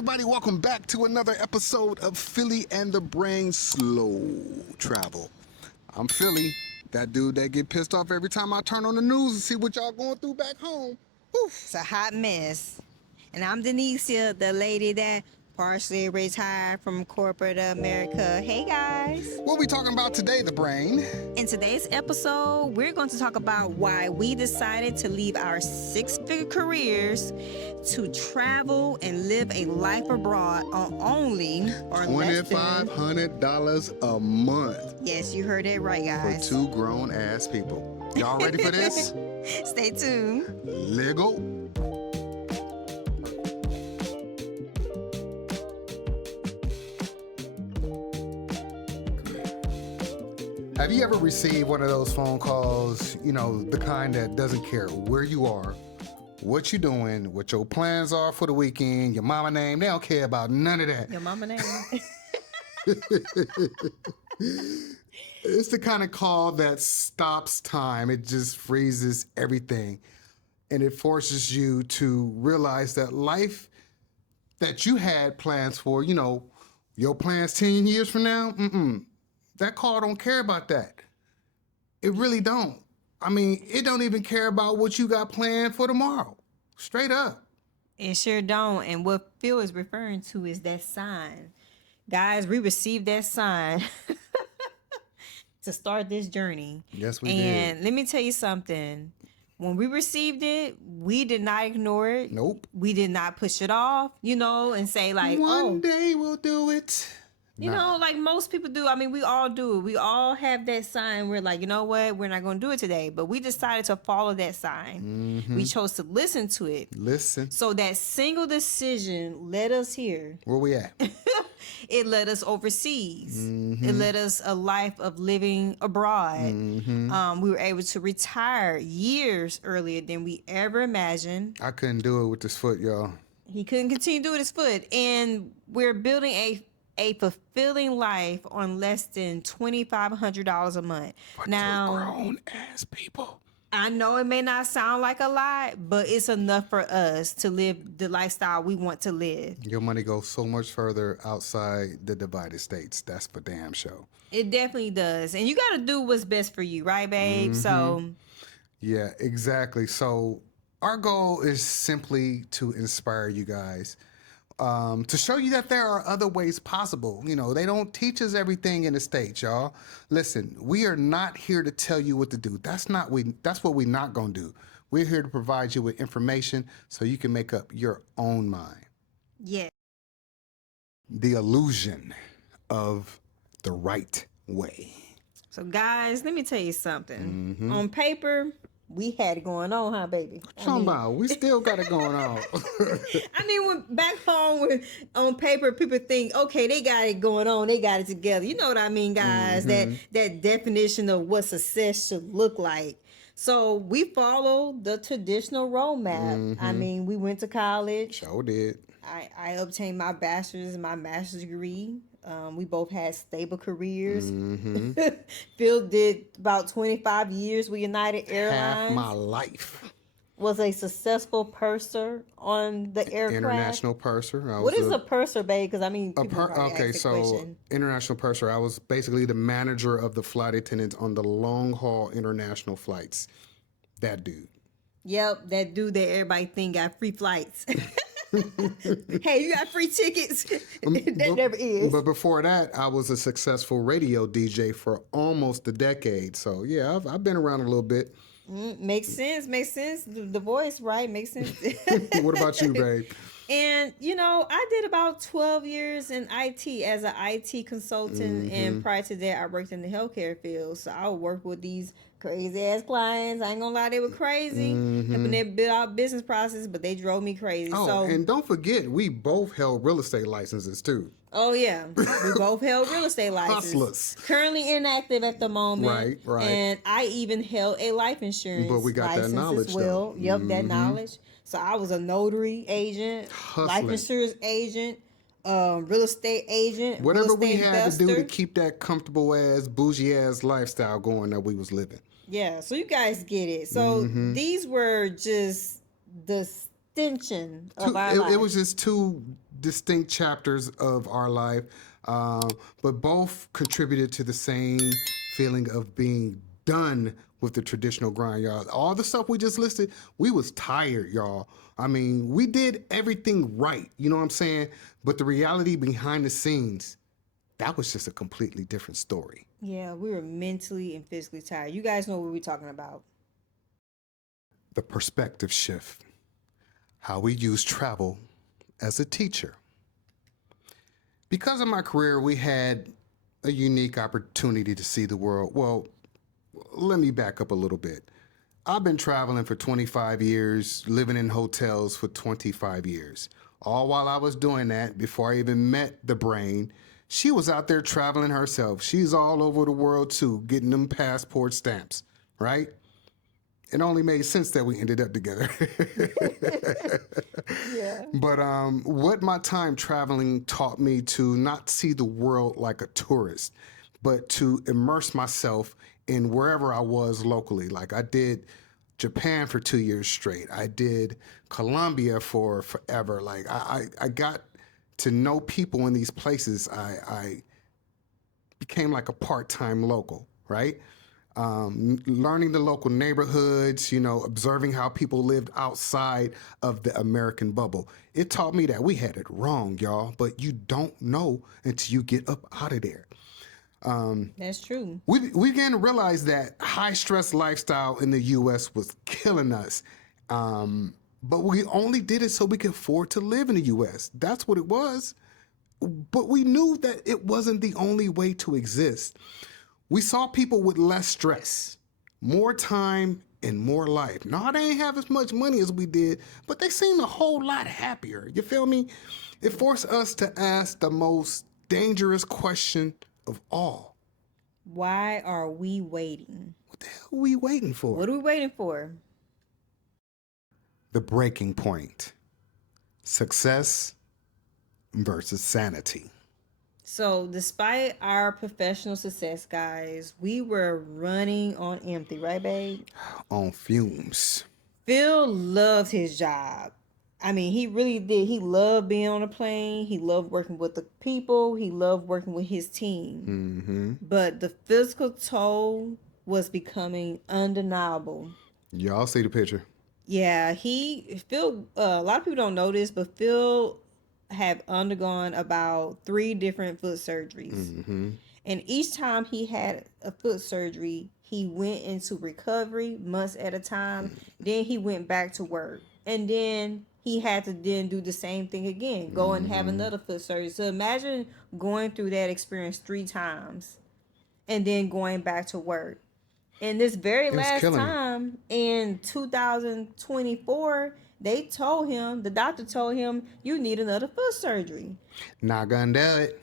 everybody? Welcome back to another episode of Philly and the Brain Slow Travel. I'm Philly, that dude that get pissed off every time I turn on the news and see what y'all going through back home. Oof. It's a hot mess. And I'm Denicia, the lady that partially retired from corporate America. Hey guys. What we talking about today, the brain? In today's episode, we're going to talk about why we decided to leave our six-figure careers to travel and live a life abroad on only or less than $2,500 a month. Yes, you heard it right, guys. For two grown ass people. Y'all ready for this? Stay tuned. Lego. Have you ever received one of those phone calls, the kind that doesn't care where you are, what you're doing, what your plans are for the weekend, your mama name? They don't care about none of that. Your mama name? It's the kind of call that stops time. It just freezes everything. And it forces you to realize that life that you had plans for, your plans 10 years from now, that call don't care about that. It really don't. It don't even care about what you got planned for tomorrow. Straight up. It sure don't. And what Phil is referring to is that sign. Guys, we received that sign to start this journey. Yes, we did. And let me tell you something. When we received it, we did not ignore it. Nope. We did not push it off, and say like, one day we'll do it. Like most people do. We all do it. We all have that sign. We're like, you know what? We're not going to do it today. But we decided to follow that sign. Mm-hmm. We chose to listen to it. Listen. So that single decision led us here. Where we at? It led us overseas. Mm-hmm. It led us a life of living abroad. Mm-hmm. We were able to retire years earlier than we ever imagined. I couldn't do it with this foot, y'all. He couldn't continue to do it with his foot. And we're building a fulfilling life on less than $2,500 a month. For now, two grown ass people. I know it may not sound like a lot, but it's enough for us to live the lifestyle we want to live. Your money goes so much further outside the divided states. That's for damn sure. It definitely does. And you got to do what's best for you, right, babe? So, yeah, exactly. So our goal is simply to inspire you guys. To show you that there are other ways possible. They don't teach us everything in the States, y'all. Listen, we are not here to tell you what to do. That's what we're not going to do. We're here to provide you with information so you can make up your own mind. yeah. The illusion of the right way. So, guys, let me tell you something. On paper, we had it going on, huh, baby? What you talking about? We still got it going on. When back home on paper, people think, okay, they got it going on. They got it together. You know what I mean, guys? That definition of what success should look like. So we follow the traditional roadmap. We went to college. Sure did. I obtained my bachelor's and my master's degree. We both had stable careers. Phil did about 25 years with United Airlines. Half my life. Was a successful purser on the aircraft. International purser. What is a purser, babe? Because international purser. I was basically the manager of the flight attendants on the long haul international flights. That dude. Yep, that dude that everybody think got free flights. Hey, you got free tickets. That never is. But before that, I was a successful radio DJ for almost a decade. So yeah, I've been around a little bit. Makes sense. The voice, right? Makes sense. What about you, babe? And, I did about 12 years in IT as an IT consultant. And prior to that, I worked in the healthcare field. So I would work with these crazy ass clients. I ain't gonna lie, they were crazy. And they built out business process, but they drove me crazy. And don't forget, we both held real estate licenses too. Oh yeah, we both held real estate licenses. Hustlers. Currently inactive at the moment. Right. And I even held a life insurance But we got that license knowledge, as well. though. Yep, that knowledge. So I was a notary agent, life insurance agent, real estate agent, whatever real estate we had investor. to do to keep that comfortable ass, bougie ass lifestyle going that we was living. Yeah, so you guys get it. So these were just the extension of our life. It was just two distinct chapters of our life, but both contributed to the same feeling of being done with the traditional grind, y'all. All the stuff we just listed, we was tired, y'all. I mean, we did everything right, you know what I'm saying? But the reality behind the scenes, that was just a completely different story. Yeah, we were mentally and physically tired. You guys know what we're talking about. The perspective shift, how we use travel as a teacher. Because of my career, we had a unique opportunity to see the world. Well, let me back up a little bit. I've been traveling for 25 years, living in hotels for 25 years. All while I was doing that, before I even met the brain, she was out there traveling herself. She's all over the world too, getting them passport stamps, right? It only made sense that we ended up together. Yeah. But what my time traveling taught me to not see the world like a tourist, but to immerse myself in wherever I was locally. Like I did Japan for 2 years straight. I did Colombia for forever. Like I got to know people in these places. I became like a part-time local, right? Learning the local neighborhoods, observing how people lived outside of the American bubble. It taught me that we had it wrong, y'all, but you don't know until you get up out of there. That's true. We began to realize that high stress lifestyle in the U.S. was killing us. But we only did it so we could afford to live in the U.S. That's what it was. But we knew that it wasn't the only way to exist. We saw people with less stress, more time, and more life. Now, they ain't have as much money as we did, but they seemed a whole lot happier. You feel me? It forced us to ask the most dangerous question of all. Why are we waiting? What the hell are we waiting for? What are we waiting for? The breaking point. Success versus sanity. So, despite our professional success, guys, we were running on empty, right, babe? On fumes. Phil loved his job. I mean, he really did. He loved being on a plane. He loved working with the people. He loved working with his team. Mm-hmm. But the physical toll was becoming undeniable. Y'all see the picture. Yeah, Phil, a lot of people don't know this, but Phil have undergone about 3 different foot surgeries. Mm-hmm. And each time he had a foot surgery, he went into recovery months at a time. Then he went back to work. And then he had to then do the same thing again, go and have another foot surgery. So imagine going through that experience 3 times and then going back to work. And this very last time in 2024, the doctor told him, you need another foot surgery. Not gonna do it.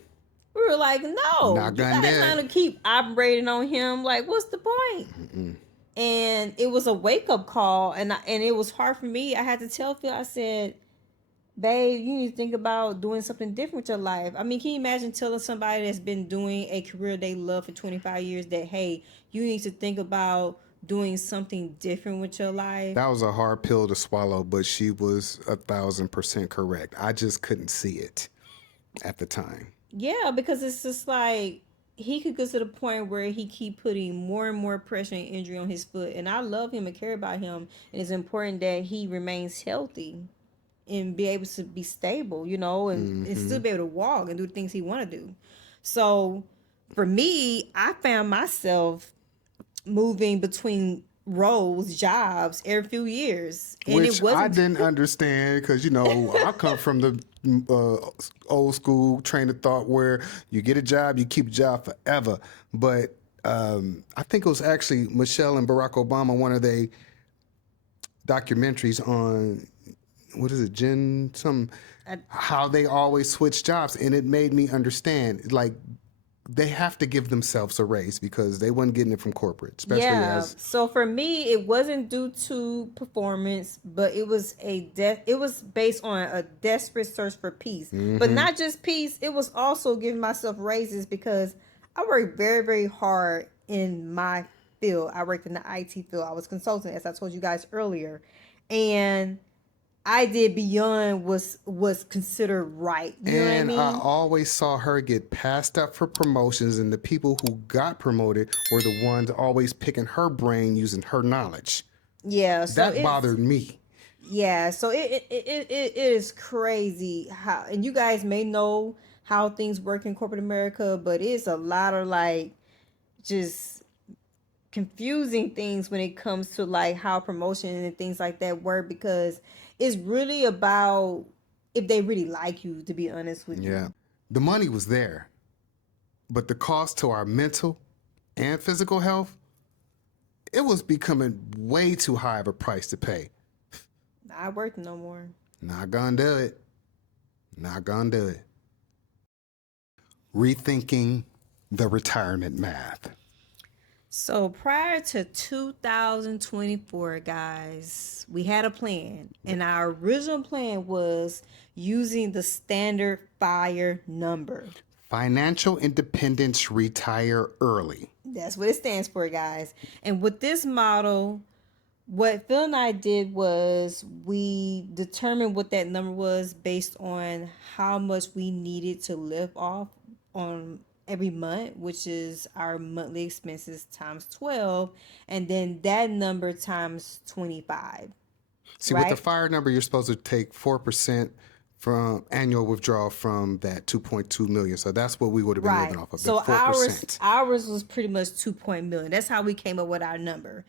We were like, no, Not gonna do it. you guys not gonna keep operating on him. Like, what's the point? Mm-mm. And it was a wake up call, and it was hard for me. I had to tell Phil, I said, babe, you need to think about doing something different with your life. I mean, can you imagine telling somebody that's been doing a career they love for 25 years that, hey, you need to think about doing something different with your life? That was a hard pill to swallow, but she was 1,000% correct. I just couldn't see it at the time. Yeah, because it's just like he could get to the point where he keep putting more and more pressure and injury on his foot. And I love him and care about him. And it's important that he remains healthy and be able to be stable, and still be able to walk and do things he want to do. So for me, I found myself moving between jobs every few years. And Which I didn't understand because, I come from the old school train of thought where you get a job, you keep a job forever. But I think it was actually Michelle and Barack Obama, one of their documentaries on, what is it, how they always switch jobs. And it made me understand, like, they have to give themselves a raise because they weren't getting it from corporate, especially So for me, it wasn't due to performance, but it was it was based on a desperate search for peace. But not just peace, it was also giving myself raises because I worked very, very hard in my field. I worked in the IT field. I was consulting, as I told you guys earlier. And I did beyond was considered right. You know what I And I mean? always saw her get passed up for promotions, and the people who got promoted were the ones always picking her brain using her knowledge. Yeah. So That it's bothered me. yeah. So it is crazy how, and you guys may know how things work in corporate America, but it's a lot of like just confusing things when it comes to like how promotion and things like that work, because it's really about if they really like you, to be honest with Yeah. you. The money was there, but the cost to our mental and physical health, it was becoming way too high of a price to pay. Not worth no more. Not gonna do it. Not gonna do it. Rethinking the retirement math. So prior to 2024, guys, we had a plan, and our original plan was using the standard FIRE number. Financial independence, retire early. That's what it stands for, guys. And with this model, what Phil and I did was we determined what that number was based on how much we needed to live off on every month, which is our monthly expenses times 12, and then that number times 25. See, with the Right? FIRE number, you're supposed to take 4% from annual withdrawal from that 2.2 million. So that's what we would have been Right. living off of. So The 4%. ours was pretty much 2 million. That's how we came up with our number,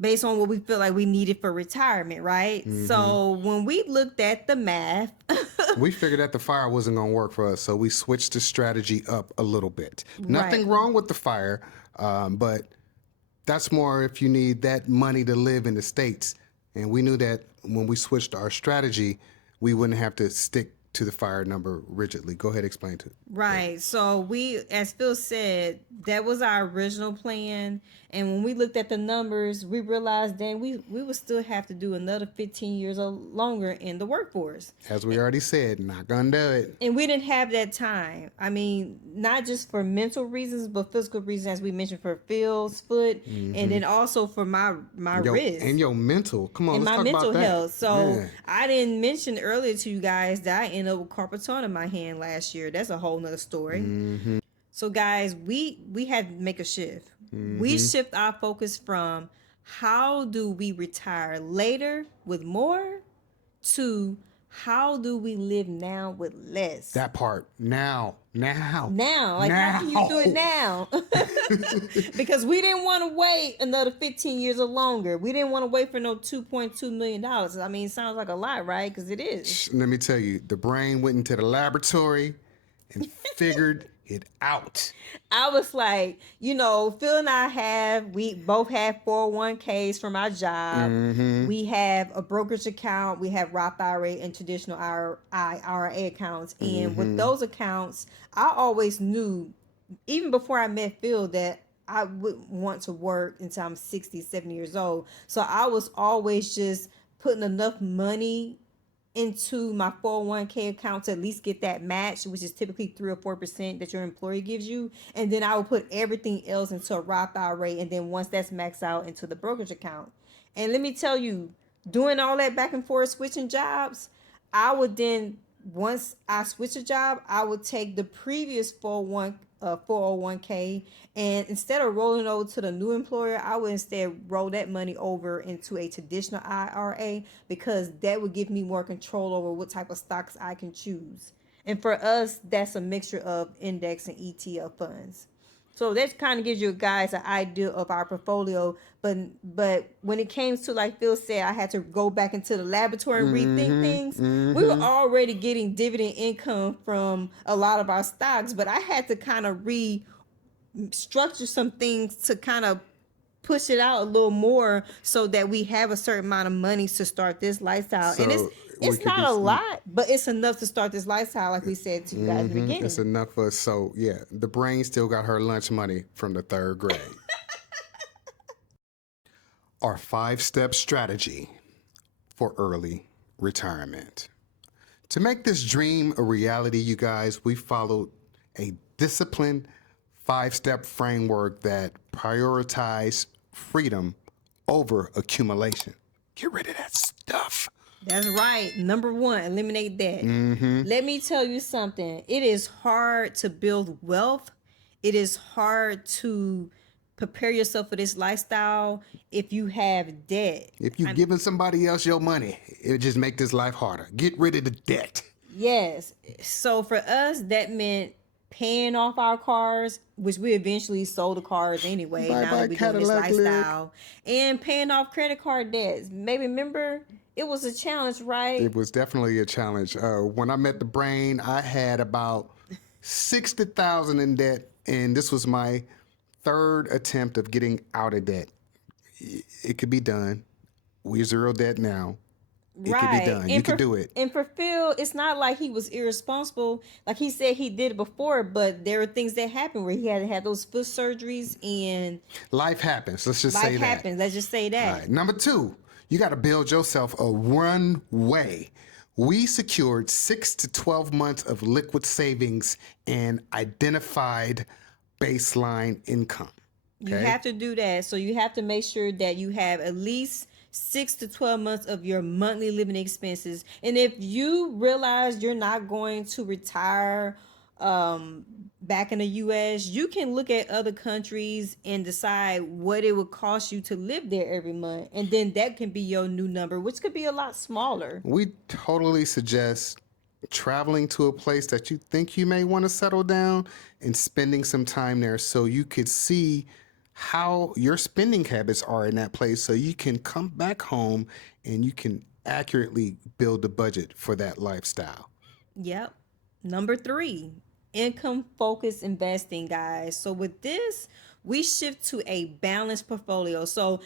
based on what we feel like we needed for retirement, right? So when we looked at the math, We figured that the FIRE wasn't going to work for us, so we switched the strategy up a little bit. Nothing wrong with the FIRE, but that's more if you need that money to live in the States. And we knew that when we switched our strategy, we wouldn't have to stick to the FIRE number rigidly. Go ahead, explain to it. right. So we, as Phil said, that was our original plan. And when we looked at the numbers, we realized then we would still have to do another 15 years or longer in the workforce. As we already said, not gonna do it. And we didn't have that time. I mean, not just for mental reasons, but physical reasons, as we mentioned, for Phil's foot, and then also for my wrist. And your mental. Come on, And let's my talk mental about that. health. So Yeah. I didn't mention earlier to you guys that I ended up with carpal tunnel in my hand last year. That's a whole nother story. So guys, we had to make a shift. We shift our focus from how do we retire later with more to how do we live now with less. That part. Now. Like how can you do it now? Because we didn't want to wait another 15 years or longer. We didn't want to wait for no $2.2 million. I mean, it sounds like a lot, right? Because it is. Let me tell you, the brain went into the laboratory and figured it out. I was like, Phil and we both have 401ks from our job. We have a brokerage account. We have Roth IRA and traditional IRA accounts. And with those accounts, I always knew, even before I met Phil, that I would want to work until I'm 60, 70 years old. So I was always just putting enough money into my 401k account to at least get that match, which is typically 3 or 4% that your employer gives you. And then I would put everything else into a Roth IRA. And then once that's maxed out, into the brokerage account. And let me tell you, doing all that back and forth, switching jobs, I would then, once I switch a job, I would take the previous 401k, and instead of rolling over to the new employer, I would instead roll that money over into a traditional IRA, because that would give me more control over what type of stocks I can choose. And for us, that's a mixture of index and ETF funds. So that kind of gives you guys an idea of our portfolio. But when it came to, like Phil said, I had to go back into the laboratory and rethink things. We were already getting dividend income from a lot of our stocks, but I had to kind of restructure some things to kind of push it out a little more so that we have a certain amount of money to start this lifestyle. And it's not a lot, but it's enough to start this lifestyle, like we said to you guys in the beginning. It's enough for us. So, yeah, the brain still got her lunch money from the 3rd grade. Our 5-step strategy for early retirement. To make this dream a reality, you guys, we followed a disciplined 5-step framework that prioritized freedom over accumulation. Get rid of that stuff. That's right. Number one, eliminate that. Let me tell you something. It is hard to build wealth. It is hard to prepare yourself for this lifestyle if you have debt. If you giving somebody else your money, it just make this life harder. Get rid of the debt. Yes. So for us, that meant paying off our cars, which we eventually sold the cars anyway. Bye now bye that we're doing this Cadillac lifestyle, and paying off credit card debts. Maybe remember it was a challenge, right? It was definitely a challenge. When I met the brain, I had about 60,000 in debt, and this was my third attempt of getting out of debt. It could be done. We're zero debt now. It could be done. You could do it. And for Phil, it's not like he was irresponsible. Like he said, he did it before, but there were things that happened where he had to have those foot surgeries, and life happens. Let's just say life that. happens. Let's just say that. All right. Number two, you got to build yourself a runway. We secured 6 to 12 months of liquid savings and identified baseline income. You have to do that. So you have to make sure that you have at least 6 to 12 months of your monthly living expenses. And if you realize you're not going to retire back in the US, you can look at other countries and decide what it would cost you to live there every month. And then that can be your new number, which could be a lot smaller. We totally suggest traveling to a place that you think you may want to settle down and spending some time there so you could see how your spending habits are in that place, so you can come back home and you can accurately build a budget for that lifestyle. Yep. Number 3, income focused investing, guys. So with this, we shift to a balanced portfolio. So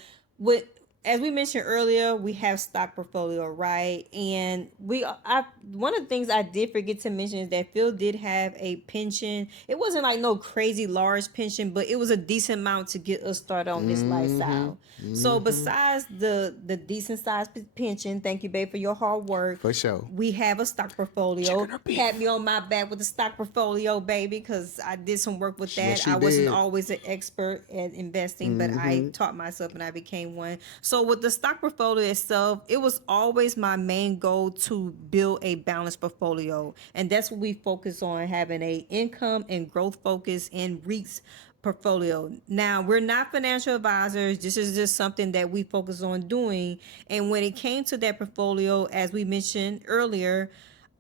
as we mentioned earlier, we have stock portfolio, right? And one of the things I did forget to mention is that Phil did have a pension. It wasn't like no crazy large pension, but it was a decent amount to get us started on this lifestyle. So besides the decent sized pension, thank you, babe, for your hard work. For sure. We have a stock portfolio. Pat me on my back with the stock portfolio, baby, because I did some work with that. Yes, I wasn't did. always an expert at investing, but I taught myself and I became one. So with the stock portfolio itself, it was always my main goal to build a balanced portfolio. And that's what we focus on, having a income and growth focus and REITs portfolio. Now, we're not financial advisors. This is just something that we focus on doing. And when it came to that portfolio, as we mentioned earlier,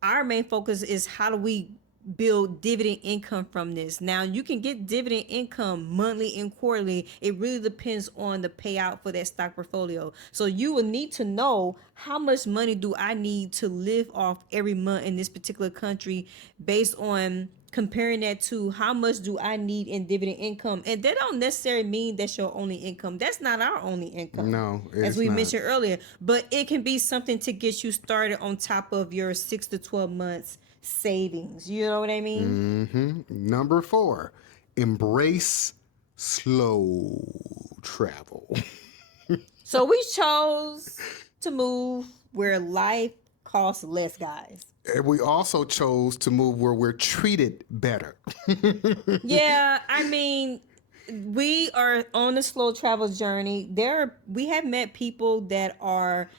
our main focus is how do we build dividend income from this. Now, you can get dividend income monthly and quarterly. It really depends on the payout for that stock portfolio. So you will need to know how much money do I need to live off every month in this particular country, based on comparing that to how much do I need in dividend income. And that don't necessarily mean that's your only income. That's not our only income. No, as we mentioned earlier. But it can be something to get you started on top of your 6 to 12 months savings. You know what I mean? Number 4, embrace slow travel. So we chose to move where life costs less, guys. And we also chose to move where we're treated better. Yeah, I mean, we are on a slow travel journey. We have met people that are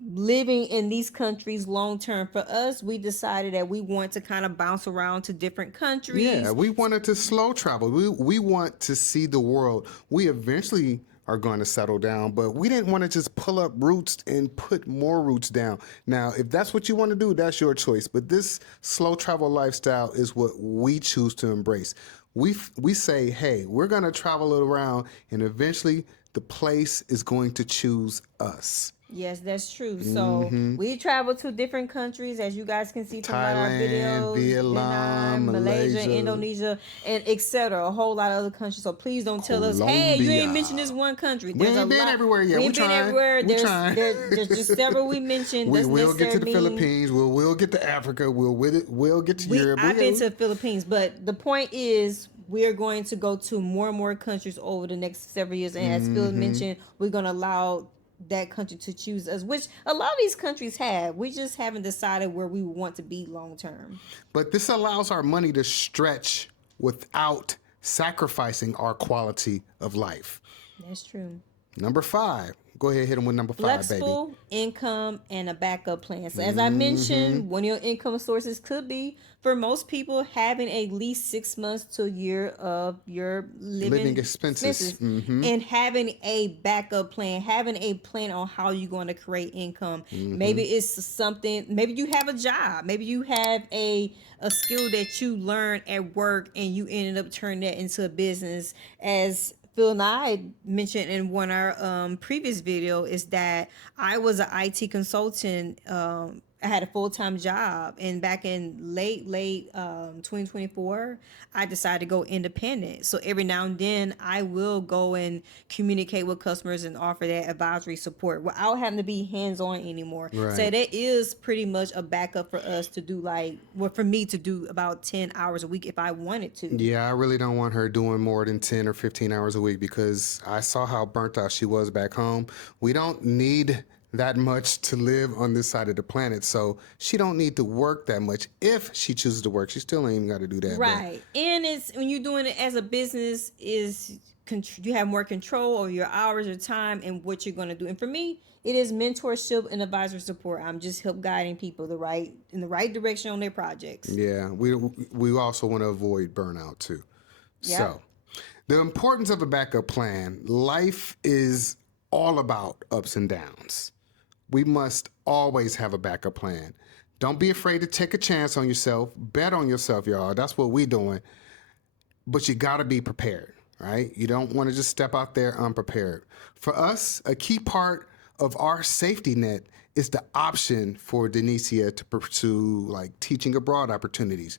living in these countries long term. For us, we decided that we want to kind of bounce around to different countries. Yeah, we wanted to slow travel. We want to see the world. We eventually are going to settle down, but we didn't want to just pull up roots and put more roots down. Now, if that's what you want to do, that's your choice. But this slow travel lifestyle is what we choose to embrace. We say, hey, we're going to travel around, and eventually the place is going to choose us. Yes, that's true. So we travel to different countries, as you guys can see from our videos. Vietnam, Malaysia, Malaysia, Indonesia, and etc. A whole lot of other countries. So please don't tell us, hey, you ain't mentioned this one country. We ain't been everywhere yet. We ain't been everywhere. There's just several we mentioned. We will get to the Philippines. We'll get to Africa. We'll get to Europe. I've been to the Philippines, but the point is, we're going to go to more and more countries over the next several years. And as Phil mentioned, we're going to allow that country to choose us, which a lot of these countries have. We just haven't decided where we want to be long term. But this allows our money to stretch without sacrificing our quality of life. That's true. Number 5, Go ahead, hit them with number 5, baby. Flexible income and a backup plan. So as I mentioned, one of your income sources could be, for most people, having at least 6 months to a year of your living expenses. and having a backup plan, having a plan on how you're going to create income. Maybe it's something, maybe you have a job, maybe you have a skill that you learned at work and you ended up turning that into a business. As Phil and I mentioned in one of our previous video, is that I was an IT consultant. I had a full-time job, and back in late 2024, I decided to go independent. So every now and then I will go and communicate with customers and offer that advisory support without having to be hands-on anymore. Right. So that is pretty much a backup for us to do, for me to do about 10 hours a week if I wanted to. Yeah, I really don't want her doing more than 10 or 15 hours a week, because I saw how burnt out she was back home. We don't need that much to live on this side of the planet, so she don't need to work that much. If she chooses to work, she still ain't even got to do that. Right. And it's when you're doing it as a business, you have more control over your hours, your time, and what you're going to do. And for me, it is mentorship and advisor support. I'm just help guiding people in the right direction on their projects. Yeah, we also want to avoid burnout too. Yep. So the importance of a backup plan. Life is all about ups and downs. We must always have a backup plan. Don't be afraid to take a chance on yourself. Bet on yourself, y'all. That's what we doing. But you got to be prepared, right? You don't want to just step out there unprepared. For us, a key part of our safety net is the option for Denicia to pursue like teaching abroad opportunities.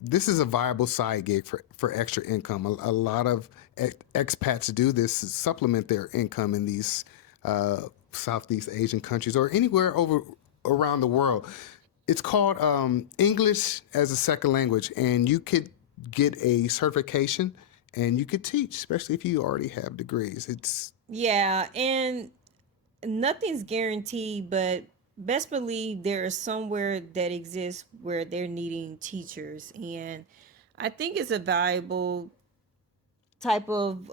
This is a viable side gig for extra income. A lot of expats do this to supplement their income in these Southeast Asian countries or anywhere around the world. It's called English as a second language, and you could get a certification and you could teach, especially if you already have degrees. Yeah, and nothing's guaranteed, but best believe there is somewhere that exists where they're needing teachers, and I think it's a valuable type of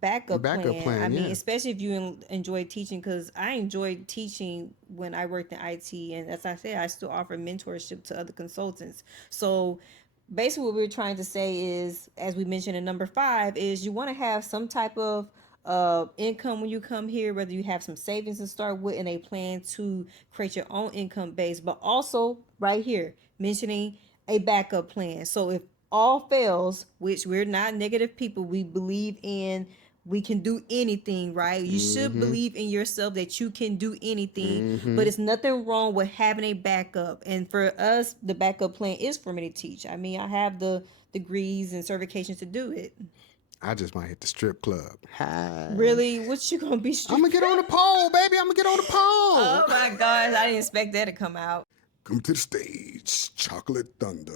backup plan. I mean, especially if you enjoy teaching, because I enjoyed teaching when I worked in IT, and as I said, I still offer mentorship to other consultants. So basically what we're trying to say is, as we mentioned in number 5, is you want to have some type of income when you come here, whether you have some savings to start with and a plan to create your own income base, but also right here mentioning a backup plan. So if all fails, which we're not negative people, we believe in, we can do anything, right? You should believe in yourself that you can do anything, but it's nothing wrong with having a backup. And for us, the backup plan is for me to teach. I mean, I have the degrees and certifications to do it. I just might hit the strip club. Hi. Really? What you gonna be? I'm gonna get on the pole, baby. I'm gonna get on the pole. Oh my gosh, I didn't expect that to come out. Come to the stage, Chocolate Thunder.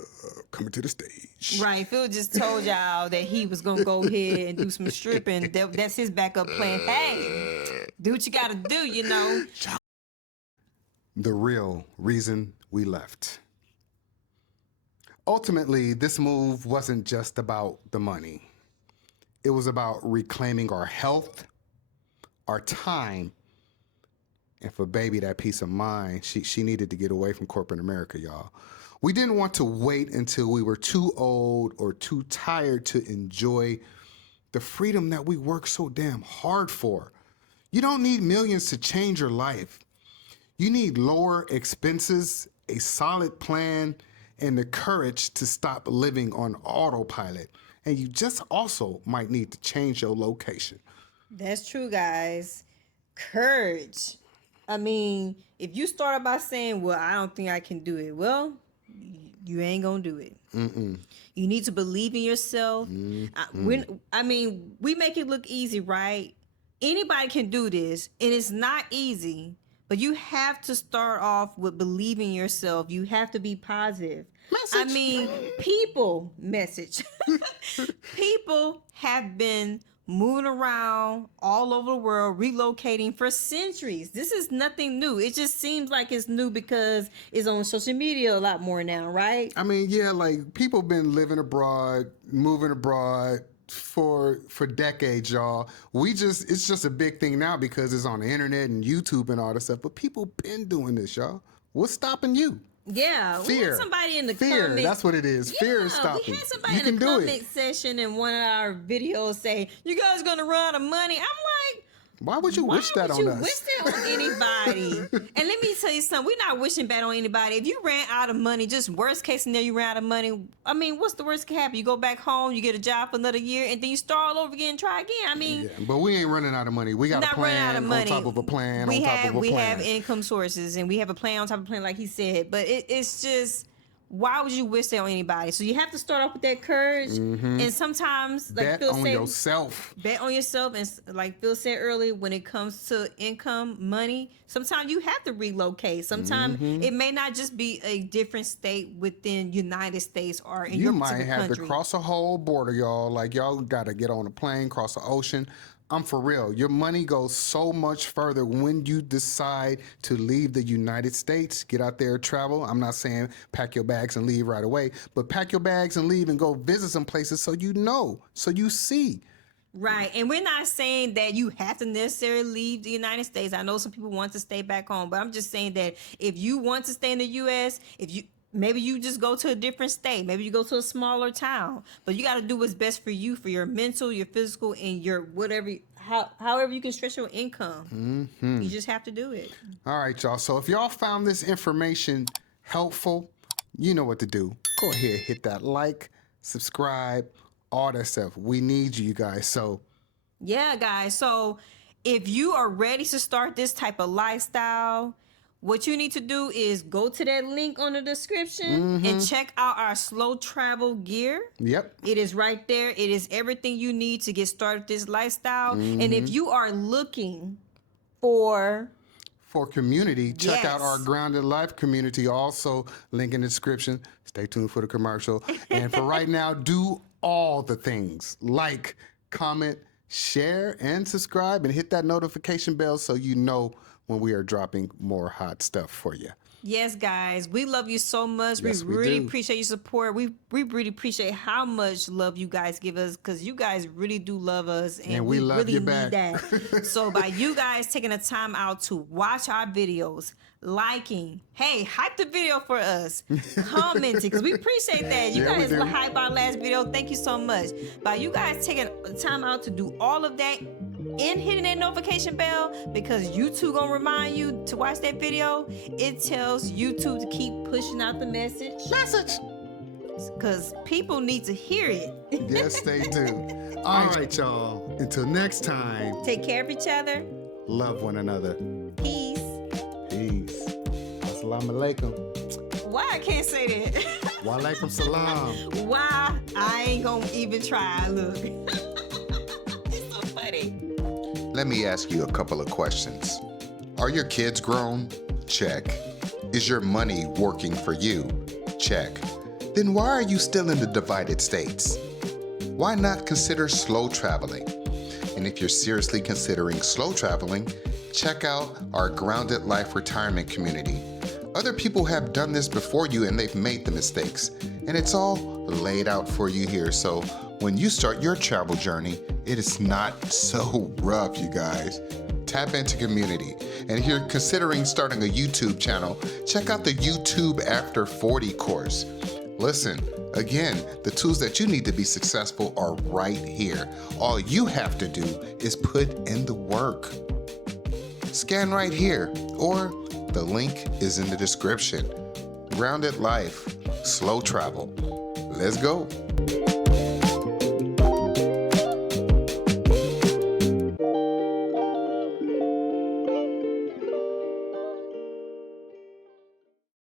Coming to the stage. Right, Phil just told y'all that he was gonna go ahead and do some stripping. That's his backup plan. Hey, do what you gotta do, you know. The real reason we left. Ultimately, this move wasn't just about the money. It was about reclaiming our health, our time, and for baby, that peace of mind. She needed to get away from corporate America, y'all. We didn't want to wait until we were too old or too tired to enjoy the freedom that we work so damn hard for. You don't need millions to change your life. You need lower expenses, a solid plan, and the courage to stop living on autopilot. And you just also might need to change your location. That's true, guys. Courage. I mean, if you start by saying, well, I don't think I can do it, well, you ain't gonna do it. You need to believe in yourself. I mean, we make it look easy, right? Anybody can do this, and it's not easy, but you have to start off with believing in yourself. You have to be positive. Message. I mean, people have been moving around all over the world, relocating for centuries. This is nothing new. It just seems like it's new because it's on social media a lot more now, right? I mean, yeah, like people been living abroad, moving abroad for decades, y'all. It's just a big thing now because it's on the internet and YouTube and all that stuff. But people been doing this, y'all. What's stopping you? Yeah, we Fear. had somebody in the Fear. comment. That's what it is. Fear is stopping. We had somebody You in can the do comment it. section in one of our videos say, "You guys gonna run out of money?" I'm like, Why would you wish that on us? Wish that on anybody? And let me tell you something. We're not wishing bad on anybody. If you ran out of money, just worst case scenario, you ran out of money. I mean, what's the worst that can happen? You go back home, you get a job for another year, and then you start all over again and try again. I mean, Yeah, but we ain't running out of money. We got a not running out plan of money. on top of a plan we on top have, of a we plan. have income sources, and we have a plan on top of a plan, like he said. But it's just, why would you wish that on anybody? So you have to start off with that courage, and sometimes, like Bet Phil on said, yourself. bet on yourself. And like Phil said earlier, when it comes to income, money, sometimes you have to relocate. Sometimes it may not just be a different state within United States or in You your might particular have country. to cross a whole border, y'all. Like, y'all got to get on a plane, cross the ocean. I'm for real. Your money goes so much further when you decide to leave the United States. Get out there, travel. I'm not saying pack your bags and leave right away, but pack your bags and leave and go visit some places so you know, so you see. Right. And we're not saying that you have to necessarily leave the United States. I know some people want to stay back home, but I'm just saying that if you want to stay in the U.S., maybe you just go to a different state. Maybe you go to a smaller town. But you got to do what's best for you, for your mental, your physical, and your whatever, however you can stretch your income. You just have to do it. All right, y'all. So if y'all found this information helpful, you know what to do. Go ahead, hit that like, subscribe, all that stuff. We need you guys. So Yeah, guys. So if you are ready to start this type of lifestyle, what you need to do is go to that link on the description and check out our slow travel gear. yep. It is right there. It is everything you need to get started with this lifestyle. And if you are looking for community, check out Yes. our Grounded Life community. Also, link in the description. Stay tuned for the commercial. And for right now, do all the things like, comment, share, and subscribe, and hit that notification bell so you know when we are dropping more hot stuff for you. Yes, guys, we love you so much. Yes, we we really do. appreciate your support. We really appreciate how much love you guys give us, because you guys really do love us, and we love really you need back. that. So by you guys taking the time out to watch our videos, liking, hey, hype the video for us, commenting, because we appreciate that. You Yeah, we guys do. hype our last video. Thank you so much. By you guys taking the time out to do all of that and hitting that notification bell, because YouTube gonna remind you to watch that video. It tells YouTube to keep pushing out the message, because people need to hear it. Yes, they do. All right, y'all. Until next time, Take care of each other. love one another. Peace. Peace. Assalamu alaikum. Why I can't say that? Wa alaikum salam. Why I ain't gonna even try. Look. It's so funny. Let me ask you a couple of questions. Are your kids grown? Check. Is your money working for you? Check. Then why are you still in the divided states? Why not consider slow traveling? And if you're seriously considering slow traveling, check out our Grounded Life retirement community. Other people have done this before you and they've made the mistakes. And it's all laid out for you here. So when you start your travel journey, it is not so rough, you guys. Tap into community. And if you're considering starting a YouTube channel, check out the YouTube After 40 course. Listen, again, the tools that you need to be successful are right here. All you have to do is put in the work. Scan right here, or the link is in the description. Grounded Life, slow travel. Let's go.